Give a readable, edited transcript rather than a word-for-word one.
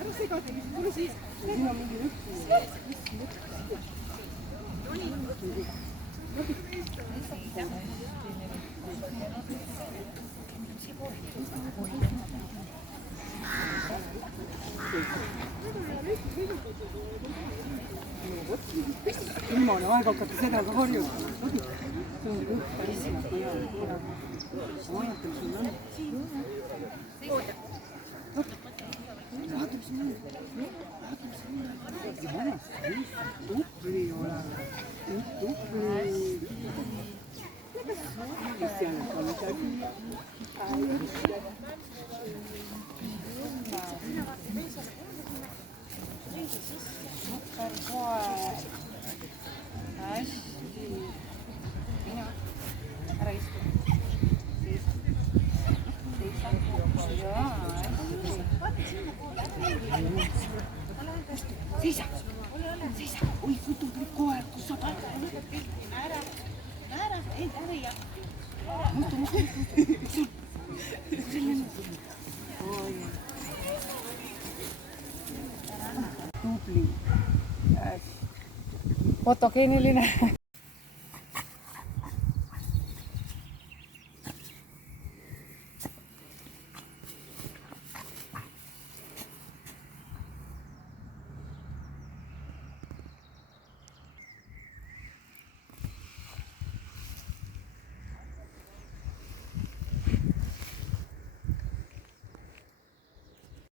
ära segada, tule siia. Siin on mingi viimane aeg hakata seda ka harjutama. See on kõik päris hea. Ma ajatan sulle. Vaatame sinna. Tupli ole. Tupli. Mis seal on midagi? Superkoer. Hästi. Mine. Ära istu. Seisa. Jaa, hästi. Seisa. Seisa. Oi, kui tubli koer, kus sa paned. Ära. Ei, ära ja. Muidu. Selline. Oi. Tubli. Fotogeeniline.